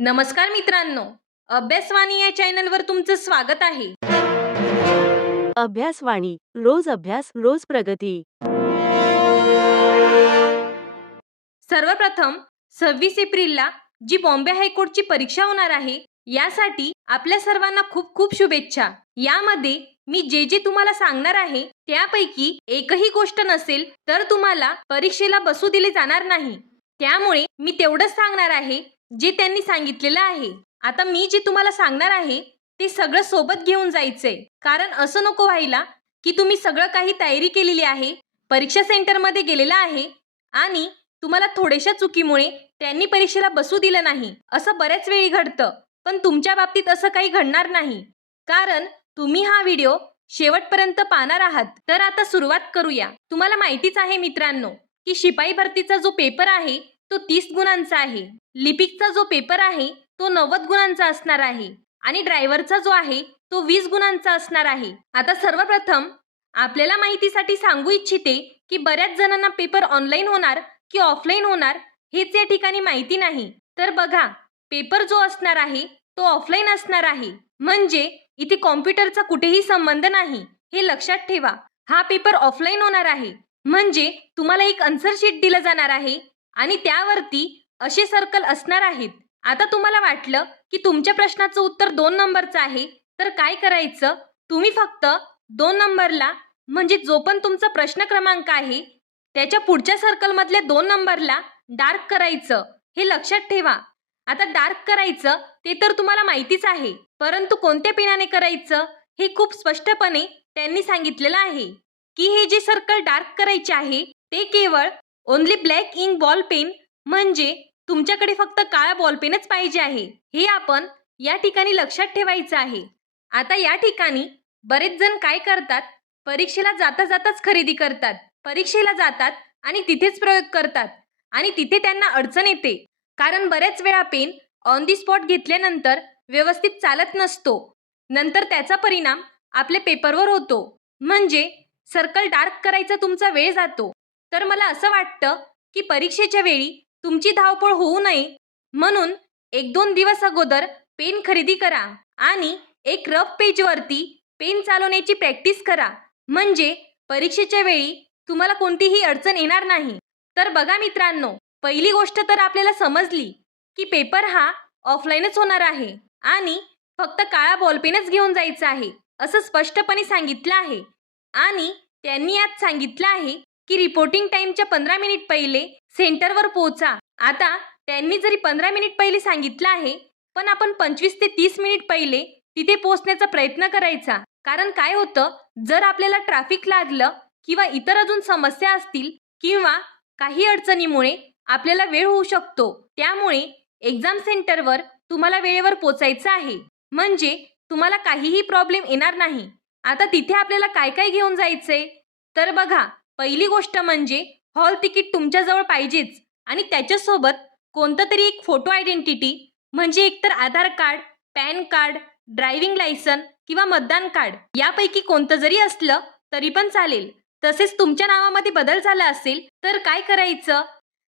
नमस्कार मित्रांनो, अभ्यासवाणी या चॅनलवर तुमचं स्वागत आहे. अभ्यासवाणी रोज अभ्यास रोज प्रगती. सर्वप्रथम 26 एप्रिलला जी बॉम्बे हायकोर्टची परीक्षा होणार आहे, यासाठी आपल्या सर्वांना खूप खूप शुभेच्छा. यामध्ये मी जे जे तुम्हाला सांगणार आहे त्यापैकी एकही गोष्ट नसेल तर तुम्हाला परीक्षेला बसू दिले जाणार नाही. त्यामुळे मी तेवढंच सांगणार आहे जे त्यांनी सांगितलेलं आहे. आता मी जे तुम्हाला सांगणार आहे ते सगळं सोबत घेऊन जायचंय, कारण असं नको व्हायला की तुम्ही सगळं काही तयारी केलेली आहे, परीक्षा सेंटरमध्ये गेलेला आहे आणि तुम्हाला थोड्याशा चुकीमुळे त्यांनी परीक्षेला बसू दिलं नाही. असं बऱ्याच वेळी घडतं, पण तुमच्या बाबतीत असं काही घडणार नाही, कारण तुम्ही हा व्हिडिओ शेवटपर्यंत पाहणार आहात. तर आता सुरुवात करूया. तुम्हाला माहितीच आहे मित्रांनो की शिपाई भरतीचा जो पेपर आहे तो 30 गुणांचा आहे. लिपिकचा जो पेपर आहे तो 90 गुणांचा असणार आहे आणि ड्रायव्हरचा जो आहे तो 20 गुणांचा असणार आहे. आता सर्वप्रथम आपल्याला माहितीसाठी सांगू इच्छिते की बऱ्याच जणांना पेपर ऑनलाईन होणार की ऑफलाईन होणार हेच या ठिकाणी माहिती नाही. तर बघा, पेपर जो असणार आहे तो ऑफलाईन असणार आहे, म्हणजे इथे कॉम्प्युटरचा कुठेही संबंध नाही, हे लक्षात ठेवा. हा पेपर ऑफलाईन होणार आहे म्हणजे तुम्हाला एक आन्सर शीट दिलं जाणार आहे आणि त्यावरती असे सर्कल असणार आहेत. आता तुम्हाला वाटलं की तुमच्या प्रश्नाचं उत्तर 2 नंबरचं आहे, तर काय करायचं, तुम्ही फक्त 2 नंबरला म्हणजे जो पण तुमचा प्रश्न क्रमांक आहे त्याच्या पुढच्या सर्कलमधल्या 2 नंबरला डार्क करायचं, हे लक्षात ठेवा. आता डार्क करायचं ते तर तुम्हाला माहितीच आहे, परंतु कोणत्या पेनाने करायचं हे खूप स्पष्टपणे त्यांनी सांगितलेलं आहे की हे जे सर्कल डार्क करायचे आहे ते केवळ only black ink ball pen, म्हणजे तुमच्याकडे फक्त काळा बॉल पेनच पाहिजे आहे, हे आपण या ठिकाणी लक्षात ठेवायचं आहे. आता या ठिकाणी बरेच जण काय करतात, परीक्षेला जाता जाताच खरेदी करतात, परीक्षेला जातात आणि तिथेच प्रयोग करतात आणि तिथे त्यांना अडचण येते, कारण बऱ्याच वेळा पेन ऑन दी स्पॉट घेतल्यानंतर व्यवस्थित चालत नसतो. नंतर त्याचा परिणाम आपल्या पेपरवर होतो, म्हणजे सर्कल डार्क करायचा तुमचा वेळ जातो. तर मला असं वाटतं की परीक्षेच्या वेळी तुमची धावपळ होऊ नये म्हणून 1-2 दिवस अगोदर पेन खरेदी करा आणि एक रफ पेजवरती पेन चालवण्याची प्रॅक्टिस करा, म्हणजे परीक्षेच्या वेळी तुम्हाला कोणतीही अडचण येणार नाही. तर बघा मित्रांनो, पहिली गोष्ट तर आपल्याला समजली की पेपर हा ऑफलाईनच होणार आहे आणि फक्त काळा बॉलपेनच घेऊन जायचा आहे, असं स्पष्टपणे सांगितलं आहे. आणि त्यांनी यात सांगितलं आहे की रिपोर्टिंग टाइमच्या 15 मिनिट पहिले सेंटरवर पोहोचा. आता त्यांनी जरी 15 मिनिट पहिले सांगितलं आहे, पण आपण 25 ते 30 मिनिट पहिले तिथे पोहोचण्याचा प्रयत्न करायचा, कारण काय होतं, जर आपल्याला ट्रॅफिक लागलं किंवा इतर अजून समस्या असतील किंवा काही अडचणीमुळे आपल्याला वेळ होऊ शकतो, त्यामुळे एक्झाम सेंटरवर तुम्हाला वेळेवर पोचायचं आहे, म्हणजे तुम्हाला काहीही प्रॉब्लेम येणार नाही. आता तिथे आपल्याला काय काय घेऊन जायचंय, तर बघा, पहिली गोष्ट म्हणजे हॉल तिकीट तुमच्याजवळ पाहिजेच आणि त्याच्यासोबत कोणतं तरी एक फोटो आयडेंटिटी, म्हणजे एकतर Aadhaar card, PAN card, driving licence किंवा मतदान कार्ड यापैकी कोणतं जरी असलं तरी पण चालेल. तसेच तुमच्या नावामध्ये बदल झाला असेल तर काय करायचं,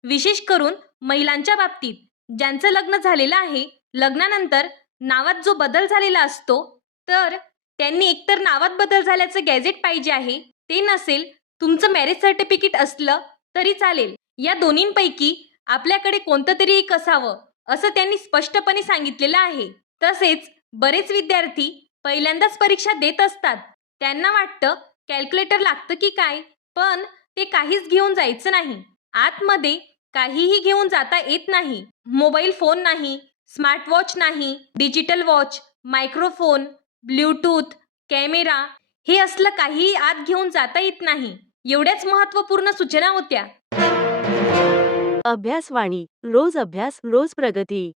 विशेष करून महिलांच्या बाबतीत ज्यांचं लग्न झालेलं आहे, लग्नानंतर नावात जो बदल झालेला असतो, तर त्यांनी एकतर नावात बदल झाल्याचं गॅझेट पाहिजे आहे, ते नसेल तुमचं मॅरेज सर्टिफिकेट असलं तरी चालेल. या दोन्हींपैकी आपल्याकडे कोणतं तरी एक असावं, असं त्यांनी स्पष्टपणे सांगितलेलं आहे. तसेच बरेच विद्यार्थी पहिल्यांदाच परीक्षा देत असतात, त्यांना वाटतं कॅल्क्युलेटर लागतं की काय, पण ते काहीच घेऊन जायचं नाही. आतमध्ये काहीही घेऊन जाता येत नाही. मोबाईल फोन नाही, स्मार्टवॉच नाही, digital watch, microphone, Bluetooth, camera, हे असलं काहीही आत घेऊन जाता येत नाही. एवढ्याच महत्त्वपूर्ण सूचना होत्या. अभ्यासवाणी रोज अभ्यास रोज प्रगती.